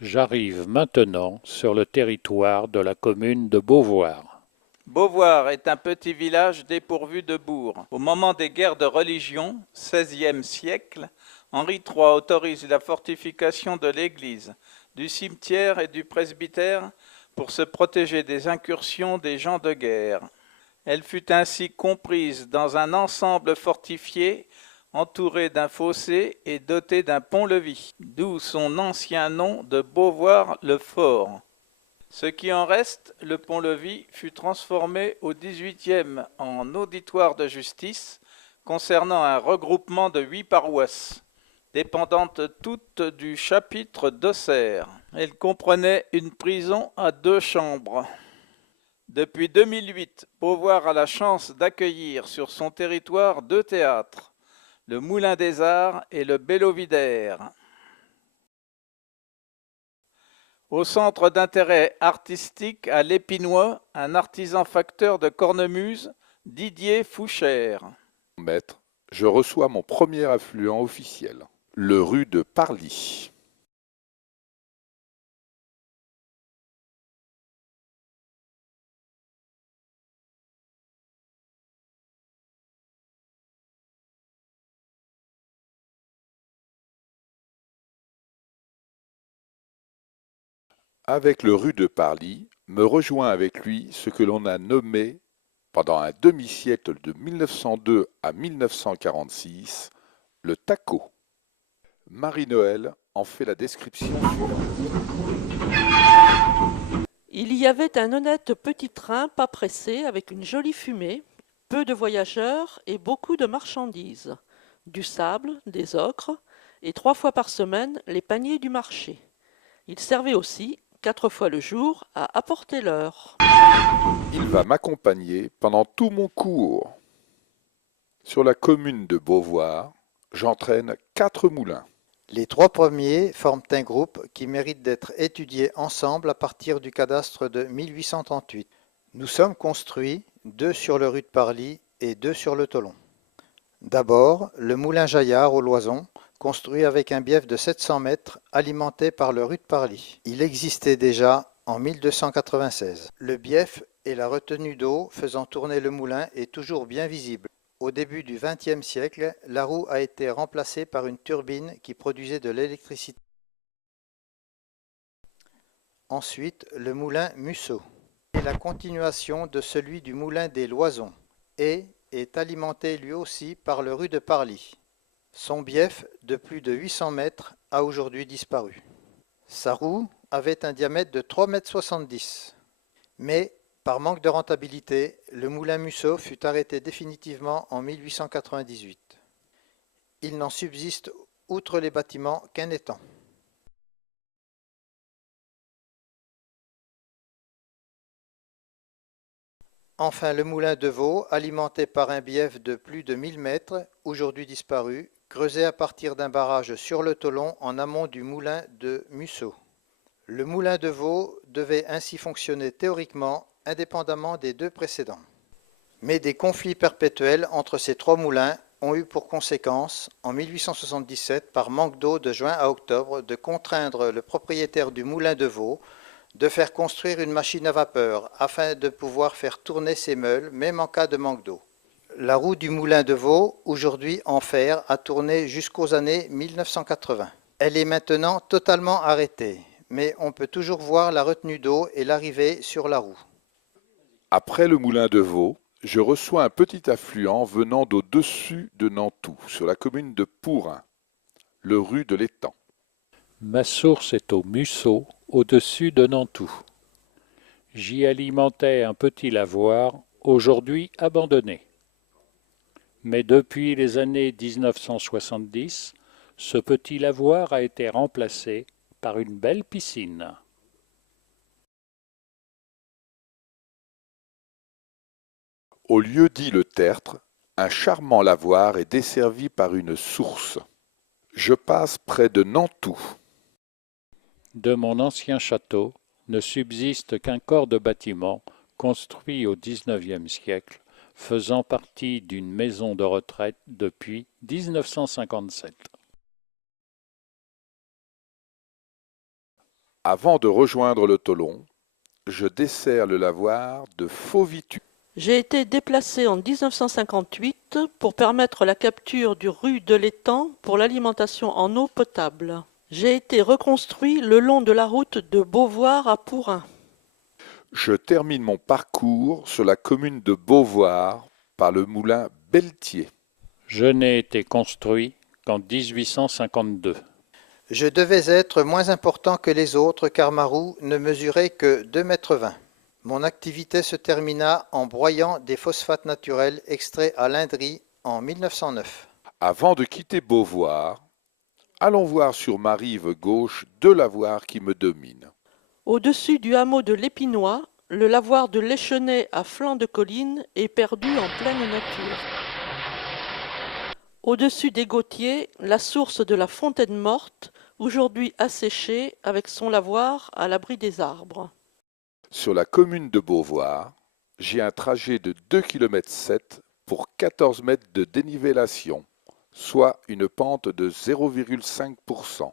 J'arrive maintenant sur le territoire de la commune de Beauvoir. Beauvoir est un petit village dépourvu de bourg. Au moment des guerres de religion, XVIe siècle, Henri III autorise la fortification de l'église, du cimetière et du presbytère pour se protéger des incursions des gens de guerre. Elle fut ainsi comprise dans un ensemble fortifié entouré d'un fossé et doté d'un pont-levis, d'où son ancien nom de Beauvoir-le-Fort. Ce qui en reste, le pont-levis, fut transformé au XVIIIe en auditoire de justice concernant un regroupement de 8 paroisses, dépendantes toutes du chapitre d'Auxerre. Elle comprenait une prison à 2 chambres. Depuis 2008, Beauvoir a la chance d'accueillir sur son territoire 2 théâtres, le Moulin des Arts et le Bellovidère. Au centre d'intérêt artistique à l'Épinois, un artisan facteur de cornemuse, Didier Fouchère. Maître, je reçois mon premier affluent officiel, le rue de Parly. Avec le rue de Parly, me rejoint avec lui ce que l'on a nommé, pendant un demi-siècle de 1902 à 1946, le TACO. Marie-Noël en fait la description suivante. Il y avait un honnête petit train pas pressé avec une jolie fumée, peu de voyageurs et beaucoup de marchandises, du sable, des ocres, et 3 fois par semaine les paniers du marché. Il servait aussi, 4 fois le jour, à apporter l'heure. Il va m'accompagner pendant tout mon cours. Sur la commune de Beauvoir, j'entraîne 4 moulins. Les 3 premiers forment un groupe qui mérite d'être étudié ensemble à partir du cadastre de 1838. Nous sommes construits 2 sur le rue de Parly et 2 sur le Tolon. D'abord, le moulin Jaillard au Loison, construit avec un bief de 700 mètres, alimenté par le rue de Parly. Il existait déjà en 1296. Le bief et la retenue d'eau faisant tourner le moulin est toujours bien visible. Au début du XXe siècle, la roue a été remplacée par une turbine qui produisait de l'électricité. Ensuite, le moulin Mussot est la continuation de celui du moulin des Loisons et est alimenté lui aussi par le rue de Parly. Son bief, de plus de 800 mètres, a aujourd'hui disparu. Sa roue avait un diamètre de 3,70 m. Mais, par manque de rentabilité, le moulin Mussot fut arrêté définitivement en 1898. Il n'en subsiste, outre les bâtiments, qu'un étang. Enfin, le moulin de Vaux, alimenté par un bief de plus de 1000 mètres, aujourd'hui disparu, creusé à partir d'un barrage sur le Tolon en amont du moulin de Mussot. Le moulin de Vaux devait ainsi fonctionner théoriquement indépendamment des 2 précédents. Mais des conflits perpétuels entre ces 3 moulins ont eu pour conséquence, en 1877, par manque d'eau de juin à octobre, de contraindre le propriétaire du moulin de Vaux de faire construire une machine à vapeur afin de pouvoir faire tourner ses meules, même en cas de manque d'eau. La roue du moulin de Vaux, aujourd'hui en fer, a tourné jusqu'aux années 1980. Elle est maintenant totalement arrêtée, mais on peut toujours voir la retenue d'eau et l'arrivée sur la roue. Après le moulin de Vaux, je reçois un petit affluent venant d'au-dessus de Nantoux, sur la commune de Pourin, le rue de l'Étang. Ma source est au Mussot, au-dessus de Nantoux. J'y alimentais un petit lavoir, aujourd'hui abandonné. Mais depuis les années 1970, ce petit lavoir a été remplacé par une belle piscine. Au lieu dit le Tertre, un charmant lavoir est desservi par une source. Je passe près de Nantoux. De mon ancien château ne subsiste qu'un corps de bâtiment construit au XIXe siècle, faisant partie d'une maison de retraite depuis 1957. Avant de rejoindre le Tolon, je desserre le lavoir de Fauvitu. J'ai été déplacé en 1958 pour permettre la capture du rue de l'étang pour l'alimentation en eau potable. J'ai été reconstruit le long de la route de Beauvoir à Pourin. Je termine mon parcours sur la commune de Beauvoir par le moulin Belletier. Je n'ai été construit qu'en 1852. Je devais être moins important que les autres car ma roue ne mesurait que 2,20 m. Mon activité se termina en broyant des phosphates naturels extraits à l'Indrie en 1909. Avant de quitter Beauvoir, allons voir sur ma rive gauche deux lavoirs qui me dominent. Au-dessus du hameau de l'Épinois, le lavoir de l'Échenay à flanc de colline est perdu en pleine nature. Au-dessus des Gautiers, la source de la Fontaine Morte, aujourd'hui asséchée avec son lavoir à l'abri des arbres. Sur la commune de Beauvoir, j'ai un trajet de 2,7 km pour 14 mètres de dénivellation, soit une pente de 0,5%.